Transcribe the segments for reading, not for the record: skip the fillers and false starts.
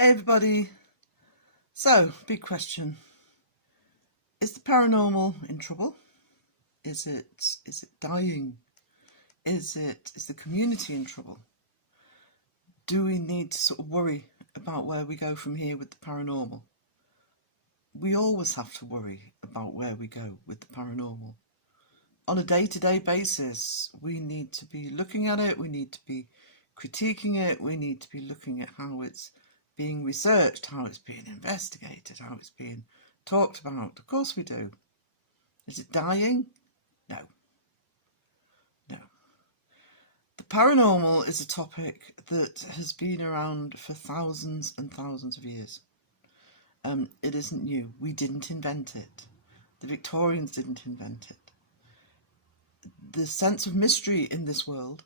Hey everybody. So, big question. Is the paranormal in trouble? Is it dying? Is the community in trouble? Do we need to sort of worry about where we go from here with the paranormal? We always have to worry about where we go with the paranormal. On a day-to-day basis, we need to be looking at it, we need to be critiquing it, we need to be looking at how it's being researched, how it's being investigated, how it's being talked about. Of course we do. Is it dying? No. No. The paranormal is a topic that has been around for thousands and thousands of years. It isn't new. We didn't invent it. The Victorians didn't invent it. The sense of mystery in this world,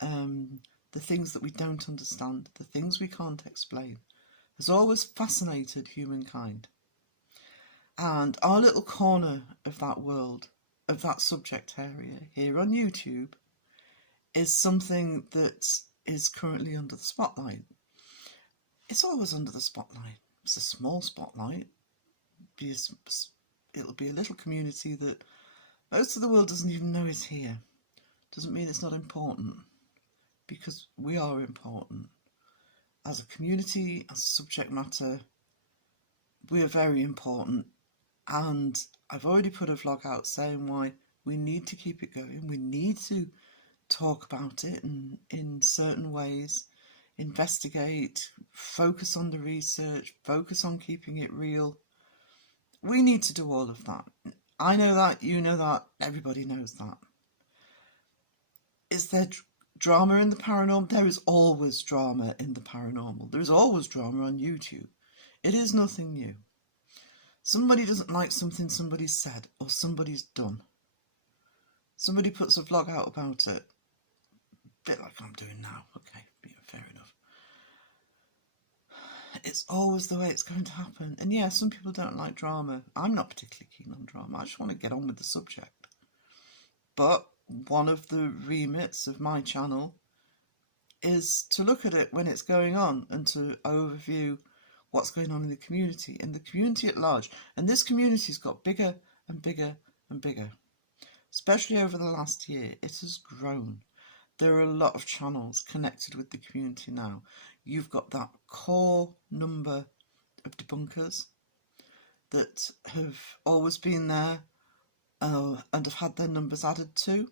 the things that we don't understand, the things we can't explain, has always fascinated humankind. And our little corner of that world, of that subject area here on YouTube, is something that is currently under the spotlight. It's always under the spotlight. It's a small spotlight. It'll be a little community that most of the world doesn't even know is here. Doesn't mean it's not important, because we are important. As a community, as a subject matter, we are very important. And I've already put a vlog out saying why we need to keep it going. We need to talk about it in certain ways, investigate, focus on the research, focus on keeping it real. We need to do all of that. I know that, you know that, everybody knows that. Is there drama in the paranormal? There is always drama in the paranormal. There is always drama on YouTube. It is nothing new. Somebody doesn't like something somebody's said or somebody's done. Somebody puts a vlog out about it. A bit like I'm doing now. Okay, fair enough. It's always the way it's going to happen. And yeah, some people don't like drama. I'm not particularly keen on drama. I just want to get on with the subject. But one of the remits of my channel is to look at it when it's going on and to overview what's going on in the community and the community at large. And this community's got bigger and bigger and bigger. Especially over the last year, it has grown. There are a lot of channels connected with the community now. You've got that core number of debunkers that have always been there and have had their numbers added to.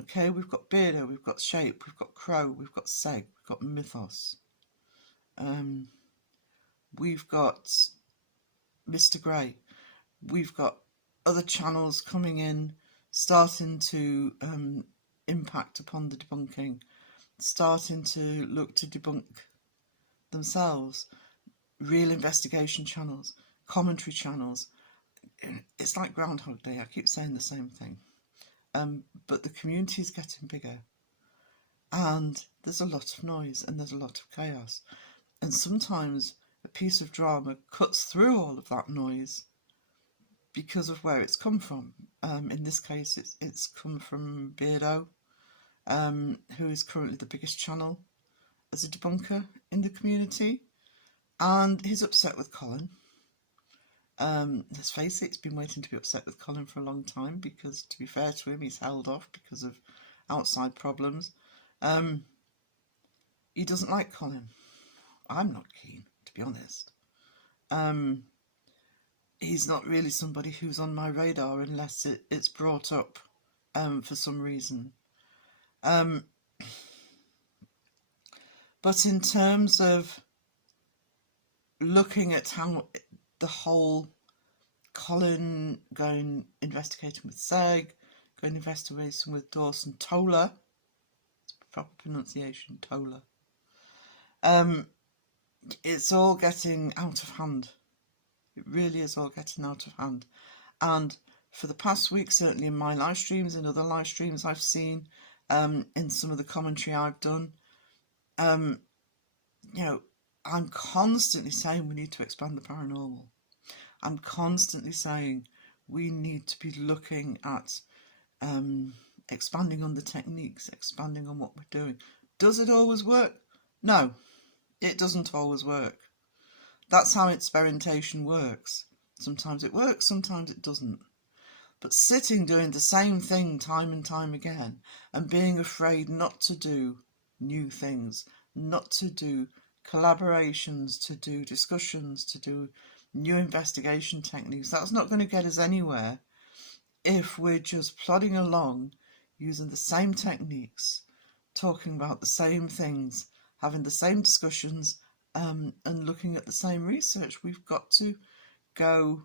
Okay, we've got Beardo, we've got Shape, we've got Crow, we've got Seg, we've got Mythos. We've got Mr. Grey. We've got other channels coming in, starting to impact upon the debunking, starting to look to debunk themselves. Real investigation channels, commentary channels. It's like Groundhog Day. I keep saying the same thing. But the community is getting bigger. And there's a lot of noise and there's a lot of chaos. And sometimes a piece of drama cuts through all of that noise because of where it's come from. In this case, it's come from Beardo, who is currently the biggest channel as a debunker in the community. And he's upset with Colin. Let's face it, he's been waiting to be upset with Colin for a long time because, to be fair to him, he's held off because of outside problems. He doesn't like Colin. I'm not keen, to be honest. He's not really somebody who's on my radar unless it's brought up for some reason. But in terms of looking at how the whole Colin going investigating with Seg, going investigating with Dawson Tola, it's proper pronunciation, Tola. It's all getting out of hand. It really is all getting out of hand. And for the past week, certainly in my live streams and other live streams I've seen, in some of the commentary I've done, you know, I'm constantly saying we need to expand the paranormal. I'm constantly saying we need to be looking at expanding on the techniques, expanding on what we're doing. Does it always work? No. It doesn't always work. That's how experimentation works. Sometimes it works, sometimes it doesn't. But sitting doing the same thing time and time again and being afraid not to do new things, not to do collaborations, to do discussions, to do new investigation techniques, that's not going to get us anywhere if we're just plodding along using the same techniques, talking about the same things, having the same discussions, and looking at the same research. We've got to go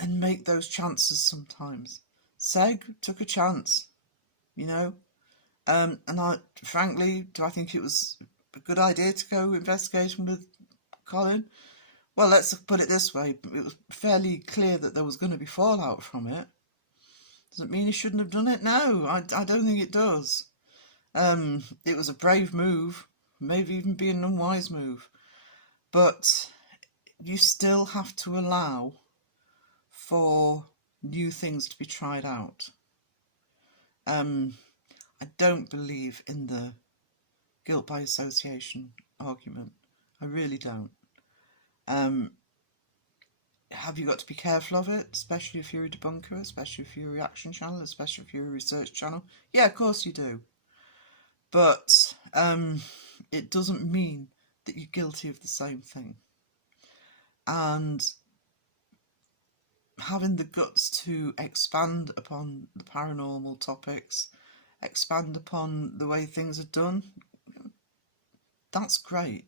and make those chances sometimes. Seg took a chance, you know, and I, frankly, do I think it was a good idea to go investigating with Colin? Well, let's put it this way, it was fairly clear that there was going to be fallout from it. Doesn't mean he shouldn't have done it? No, I don't think it does. It was a brave move, maybe even be an unwise move, but you still have to allow for new things to be tried out. I don't believe in the guilt by association argument. I really don't. Have you got to be careful of it, especially if you're a debunker, especially if you're a reaction channel, especially if you're a research channel? Yeah, of course you do. But it doesn't mean that you're guilty of the same thing. And having the guts to expand upon the paranormal topics, expand upon the way things are done, that's great.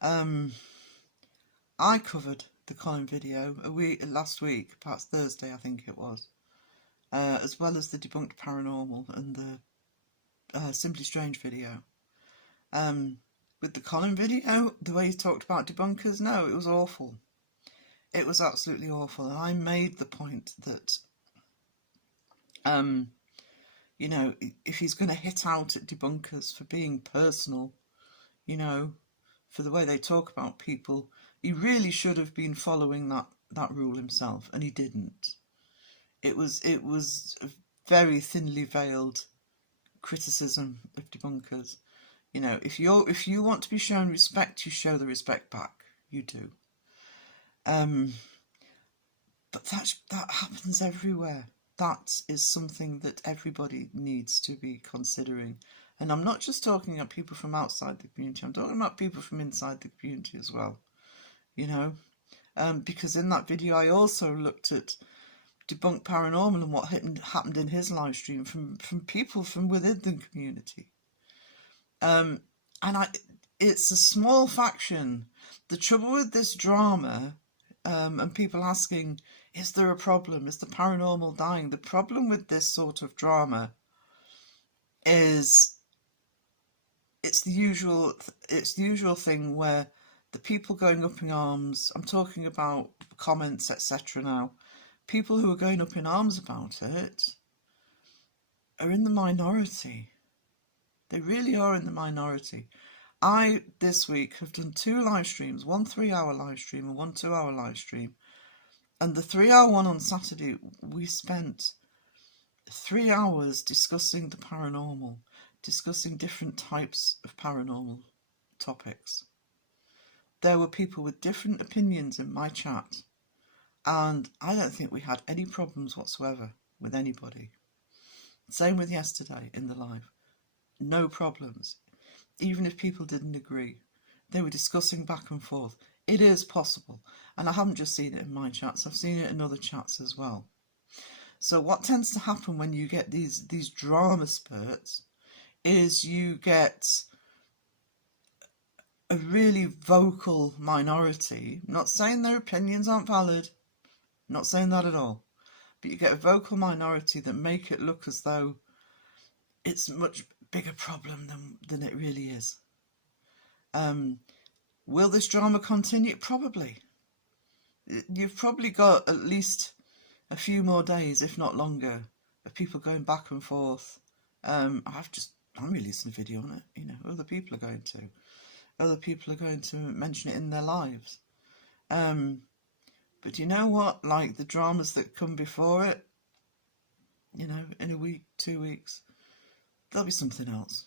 I covered the Colin video last week, perhaps Thursday I think it was, as well as the Debunked Paranormal and the Simply Strange video. With the Colin video, the way he talked about debunkers, no, it was awful. It was absolutely awful. And I made the point that, you know, if he's going to hit out at debunkers for being personal, you know, for the way they talk about people, he really should have been following that rule himself, and he didn't. It was a very thinly veiled criticism of debunkers. You know, if you want to be shown respect, you show the respect back. You do. But that happens everywhere. That is something that everybody needs to be considering. And I'm not just talking about people from outside the community, I'm talking about people from inside the community as well. You know, because in that video I also looked at Debunked Paranormal and what happened in his live stream from people from within the community. And it's a small faction. The trouble with this drama, and people asking, is there a problem? Is the paranormal dying? The problem with this sort of drama is it's the usual thing where the people going up in arms, I'm talking about comments, etc. now, people who are going up in arms about it are in the minority. They really are in the minority. I, this week, have done 2 live streams, one 3-hour live stream and one 2-hour live stream. And the 3-hour one on Saturday, we spent 3 hours discussing the paranormal, discussing different types of paranormal topics. There were people with different opinions in my chat, and I don't think we had any problems whatsoever with anybody. Same with yesterday in the live. No problems. Even if people didn't agree, they were discussing back and forth. It is possible. And I haven't just seen it in my chats, I've seen it in other chats as well. So what tends to happen when you get these drama spurts is you get a really vocal minority, not saying their opinions aren't valid, not saying that at all, but you get a vocal minority that make it look as though it's a much bigger problem than it really is. Will this drama continue? Probably. You've probably got at least a few more days, if not longer, of people going back and forth. I'm releasing a video on it, you know, other people are going to mention it in their lives. But you know what, like the dramas that come before it, you know, in a week, 2 weeks, there'll be something else.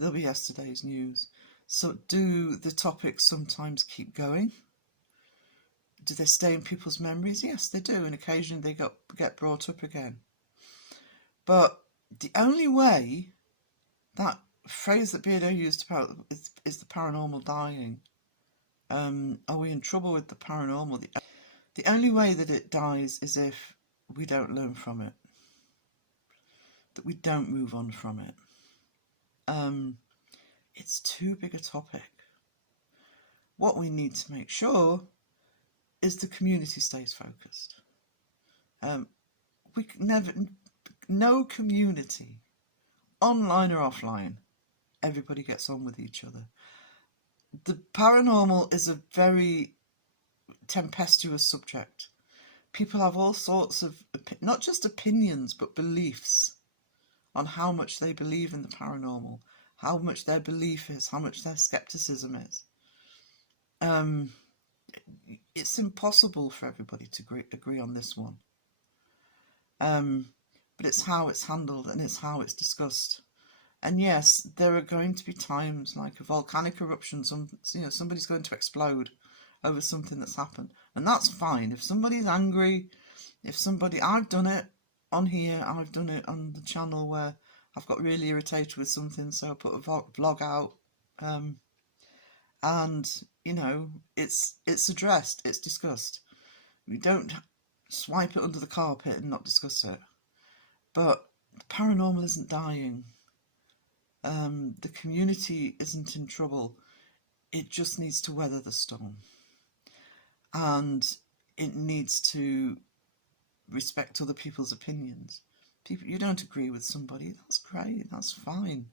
there'll be yesterday's news. So do the topics sometimes keep going? Do they stay in people's memories? Yes, they do, and occasionally they get brought up again. But the only way, that phrase that Beardo used about is the paranormal dying. Are we in trouble with the paranormal? The only way that it dies is if we don't learn from it, that we don't move on from it. It's too big a topic. What we need to make sure is the community stays focused. We can never, no community, online or offline, everybody gets on with each other. The paranormal is a very tempestuous subject. People have all sorts of, not just opinions, but beliefs on how much they believe in the paranormal, how much their belief is, how much their skepticism is. It's impossible for everybody to agree on this one. But it's how it's handled and it's how it's discussed. And yes, there are going to be times like a volcanic eruption, somebody's going to explode over something that's happened. And that's fine. If somebody's angry, I've done it on here, I've done it on the channel where I've got really irritated with something, so I put a vlog out. And, it's addressed, it's discussed. We don't swipe it under the carpet and not discuss it. But the paranormal isn't dying. The community isn't in trouble. It just needs to weather the storm. And it needs to respect other people's opinions. You don't agree with somebody, that's great, that's fine.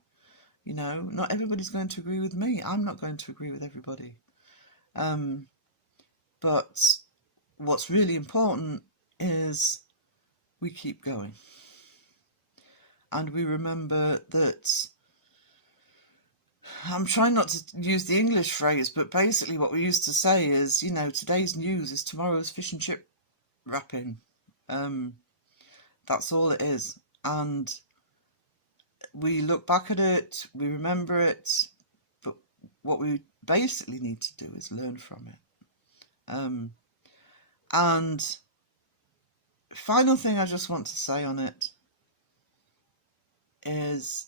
Not everybody's going to agree with me. I'm not going to agree with everybody. But what's really important is we keep going. And we remember that, I'm trying not to use the English phrase, but basically what we used to say is, today's news is tomorrow's fish and chip wrapping. That's all it is. And we look back at it, we remember it, but what we basically need to do is learn from it. And final thing I just want to say on it is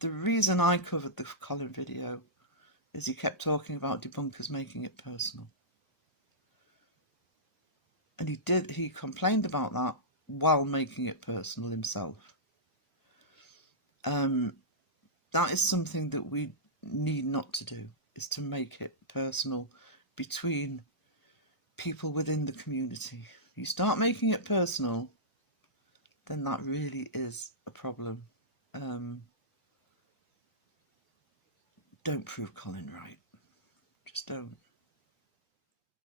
the reason I covered the Colin video is he kept talking about debunkers making it personal. And he complained about that while making it personal himself. That is something that we need not to do, is to make it personal between people within the community. You start making it personal, then that really is a problem. Don't prove Colin right. Just don't.